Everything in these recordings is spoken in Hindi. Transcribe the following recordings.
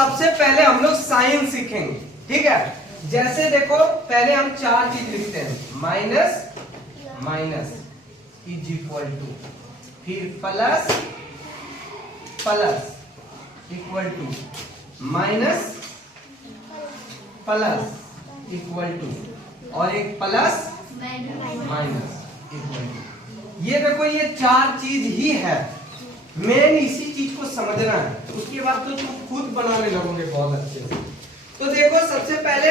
सबसे पहले हम लोग साइन सीखेंगे, ठीक है। जैसे देखो पहले हम चार चीज लिखते हैं, minus minus is equal to, फिर plus plus equal to, minus plus equal to, और एक प्लस माइनस इक्वल टू। ये देखो ये चार चीज ही है, मेन इसी चीज को समझना है, उसके बाद तो तुम खुद बनाने लगोगे बहुत अच्छे से। तो देखो सबसे पहले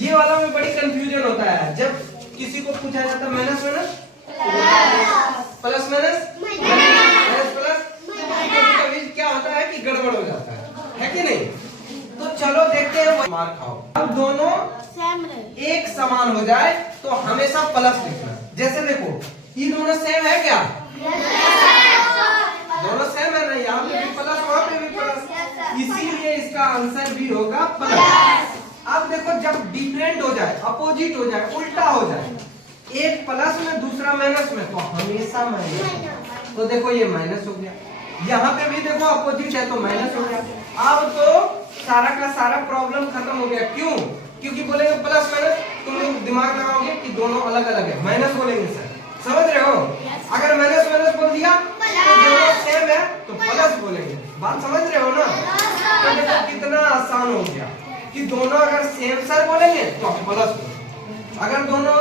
ये वाला में बड़ी कंफ्यूजन होता है, जब किसी को पूछा जाता है minus minus plus minus minus plus, कभी क्या होता है कि गड़बड़ हो जाता है कि नहीं। तो चलो देखते हैं, मार खाओ। अब दोनों एक समान हो जाए तो हमेशा प्लस लिखना। जैसे देखो ये दोनों सेम है क्या, दोनों सेम है ना, यहाँ पे भी प्लस वहाँ पे भी प्लस, इसीलिए इसका आंसर भी होगा प्लस। अब देखो जब डिफरेंट हो जाए, अपोजिट हो जाए, उल्टा हो जाए, एक प्लस में दूसरा माइनस में, तो हमेशा माइनस। तो देखो ये माइनस हो गया, यहाँ पे भी देखो अपोजिट है तो माइनस हो गया। अब तो सारा का सारा प्रॉब्लम खत्म हो गया। क्यों? क्योंकि बोलेंगे प्लस माइनस, तुम लोग दिमाग लगाओगे कि दोनों अलग अलग है, माइनस बोलेंगे सर, समझ रहे हो। अगर माइनस माइनस बोल दिया तो दोनों सेम है तो प्लस बोलेंगे, बात समझ रहे हो ना। तो देखो कितना आसान हो गया कि दोनों अगर सेम सर बोलेंगे तो प्लस बोलेंगे, अगर दोनों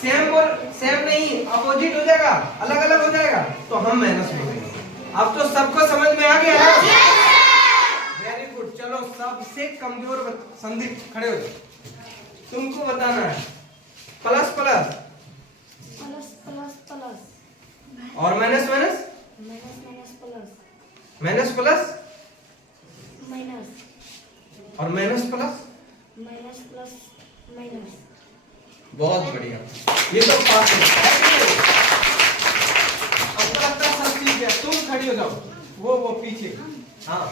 सेम नहीं अपोजिट हो जाएगा, अलग अलग हो जाएगा, तो हम माइनस बोलेंगे। अब तो सबको समझ में आ गया ना, वेरी गुड। चलो सबसे कमजोर संदीप खड़े हो जाओ, तुमको बताना है plus plus plus plus plus और minus minus minus minus plus minus plus minus और minus plus minus plus minus. बहुत बढ़िया, ये तो पास है। हमको लगता है सब ठीक है, तुम खड़ी हो जाओ, वो पीछे। हाँ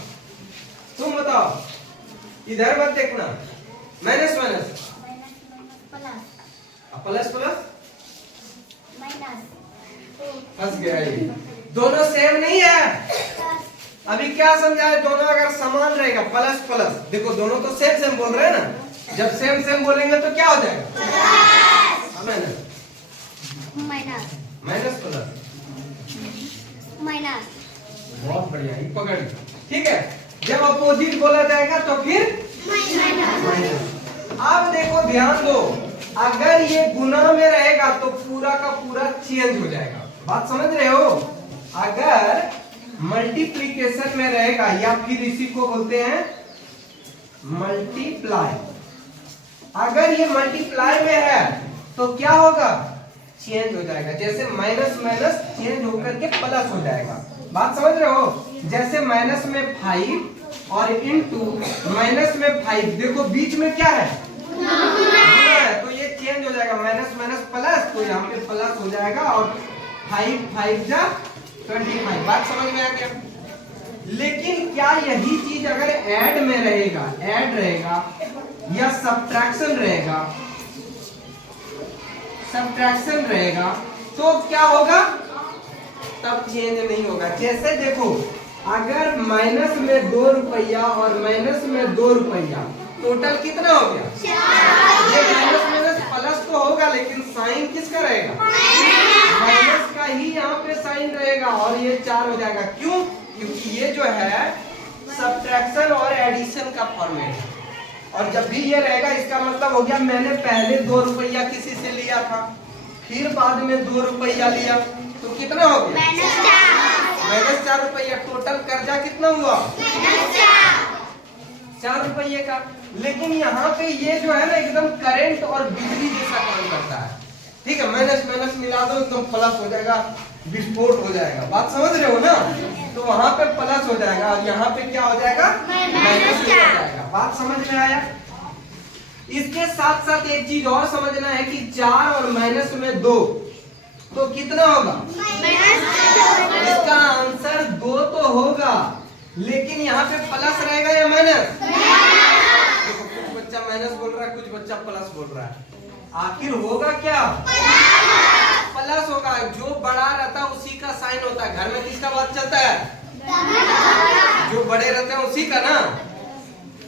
तुम बताओ, इधर मत देखना, minus minus plus plus minus, फंस गया ये, दोनों सेम नहीं है। अभी क्या समझाए, दोनों अगर समान रहेगा प्लस प्लस, देखो दोनों तो सेम सेम बोल रहे हैं ना, जब सेम सेम बोलेंगे तो क्या हो जाएगा, minus minus minus plus, minus. बहुत बढ़िया, ये पकड़, ठीक है। जब अपोजिट बोला जाएगा तो फिर माइनस। अब देखो ध्यान दो, अगर ये गुना में रहेगा तो पूरा का पूरा चेंज हो जाएगा, बात समझ रहे हो। अगर मल्टीप्लिकेशन में रहेगा या फिर इसी को बोलते हैं मल्टीप्लाई, अगर ये मल्टीप्लाई में है तो क्या होगा, चेंज हो जाएगा। जैसे माइनस माइनस चेंज होकर के प्लस हो जाएगा, बात समझ रहे हो। जैसे माइनस में 5 और इनटू माइनस में 5, देखो बीच में क्या है, तो ये चेंज हो जाएगा, माइनस माइनस प्लस, तो यहाँ पे प्लस हो जाएगा और 5 5 जा 25, बात समझ में आ गया। लेकिन क्या यही चीज अगर ऐड में रहेगा, ऐड रहेगा या सब्ट्रैक्शन रहेगा, सब्ट्रैक्शन रहेगा, तो क्या होगा, तब चेंज नहीं होगा। जैसे देखो अगर माइनस में 2 रुपया और माइनस में 2 रुपया, टोटल कितना हो गया, ये माइनस माइनस प्लस तो होगा, लेकिन साइन किसका रहेगा, माइनस का ही यहाँ पे साइन रहेगा, और ये 4 हो जाएगा। क्यों? क्योंकि ये जो है सब्ट्रैक्शन और एडिशन का फॉर्मेट है, और जब भी ये रहेगा इसका मतलब हो गया मैंने पहले 2 रुपया किसी से लिया था, फिर बाद में 2 रुपया लिया, तो कितना हो गया, माइनस 4 रुपया। टोटल कर्जा कितना हुआ, 4 रुपये का। लेकिन यहाँ पे ये जो है ना एकदम करंट और बिजली जैसा काम करता है, ठीक है। माइनस माइनस मिला दो एकदम प्लस हो जाएगा, विस्फोट हो जाएगा, बात समझ रहे हो ना। तो वहां पे प्लस हो जाएगा और यहाँ पे क्या हो जाएगा, माइनस हो जाएगा, बात समझ में आया। इसके साथ साथ एक चीज और समझना है कि 4 और माइनस में 2, तो कितना होगा, इसका आंसर 2 तो होगा, लेकिन यहाँ पे प्लस रहेगा या माइनस। देखो कुछ बच्चा माइनस बोल रहा है, कुछ बच्चा प्लस बोल रहा है, आखिर होगा क्या, प्लस होगा। जो बड़ा रहता है उसी का साइन होता है, घर में किसका बात चलता है, जो बड़े रहते हैं उसी का ना।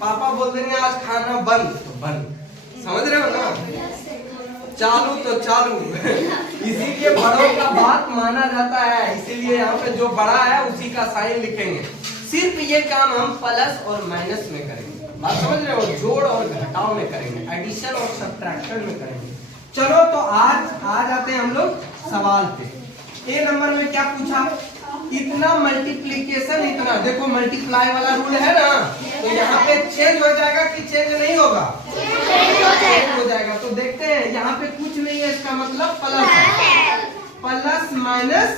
पापा बोल देंगे आज खाना बंद तो बंद, समझ रहे हो ना, चालू तो चालू। इसीलिए बड़ों का बात माना जाता है, इसीलिए यहाँ पे जो बड़ा है उसी का साइन लिखेंगे। सिर्फ ये काम हम प्लस और माइनस में करेंगे, बात समझ रहे हो, जोड़ और घटाव में करेंगे, एडिशन और सब्ट्रैक्शन में करेंगे। चलो तो आज आ जाते हैं हम लोग सवाल पे। ए नंबर में क्या पूछा, इतना मल्टीप्लीकेशन इतना, देखो मल्टीप्लाई वाला रूल है ना, तो यहाँ पे चेंज हो जाएगा कि चेंज नहीं होगा, चेंज हो जाएगा। तो देखते हैं यहाँ पे कुछ नहीं है, इसका मतलब प्लस है, प्लस माइनस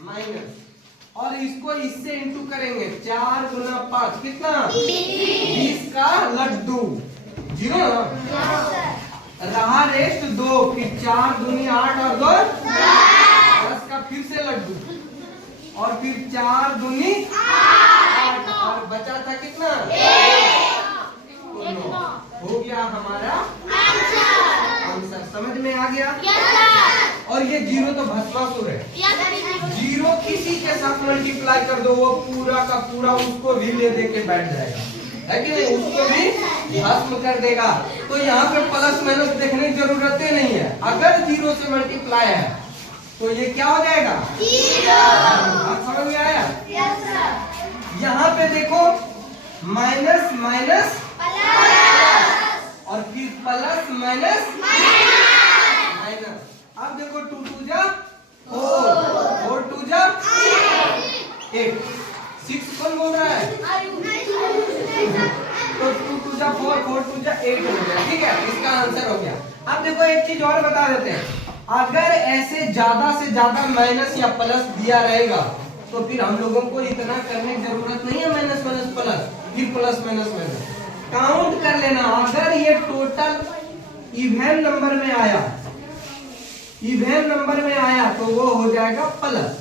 माइनस, और इसको इससे इंटू करेंगे, 4 गुना 5 कितना 20 का लड्डू, 0 रहा रेस्ट 2, फिर 4 दूनी 8 और 2 10 का फिर से लड्डू, और फिर 4 दूनी 8 और बचा था कितना 9, हो गया हमारा आंसर। समझ में आ गया? और ये 0 तो भस्मासुर है, 0 किसी के साथ मल्टीप्लाई कर दो वो पूरा का पूरा उसको भी ले दे के बैठ जाएगा, है कि नहीं, उसको भी भस्म कर देगा। तो यहाँ पे प्लस माइनस देखने की जरूरत ही नहीं है, अगर 0 से मल्टीप्लाई है तो ये क्या हो जाएगा 0। समझ में आया? यहाँ पे देखो माइनस माइनस और फिर प्लस माइनस माइनस। अब देखो 2 2 जा 4 2 जा 8, 6 कौन बोल रहा है, तो 2 2 जा 4 4 2 जा 8 हो गया, ठीक है, इसका आंसर हो गया। अब देखो एक चीज और बता देते हैं, अगर ऐसे ज्यादा से ज्यादा माइनस या प्लस दिया रहेगा तो फिर हम लोगों को इतना करने की जरूरत नहीं है, माइनस माइनस प्लस फिर प्लस माइनस माइनस काउंट कर लेना। अगर ये टोटल इवन नंबर में आया, इवन नंबर में आया तो वो हो जाएगा प्लस,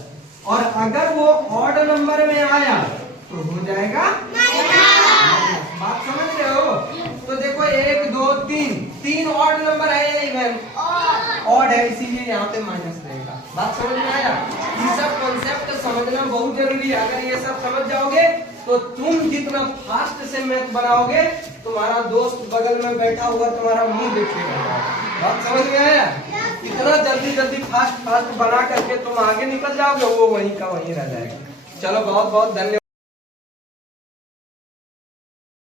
और अगर वो ऑड नंबर में आया तो हो जाएगा माइनस। बात समझ रहे हो? तो देखो 1 2 3 ऑड नंबर है या इवन ऑड है, इसीलिए यहाँ पे माइनस रहेगा। बात समझ में आया? ये सब कॉन्सेप्ट समझना बहुत जरूरी है, अगर ये सब समझ जाओगे तो तुम जितना फास्ट से मैथ बनाओगे तुम्हारा दोस्त बगल में बैठा हुआ तुम्हारा मुंह देखेगा। बात समझ में आया? इतना जल्दी जल्दी फास्ट फास्ट बना करके तुम आगे निकल जाओगे, वो वहीं का वहीं रह जाएगा। चलो बहुत बहुत धन्यवाद।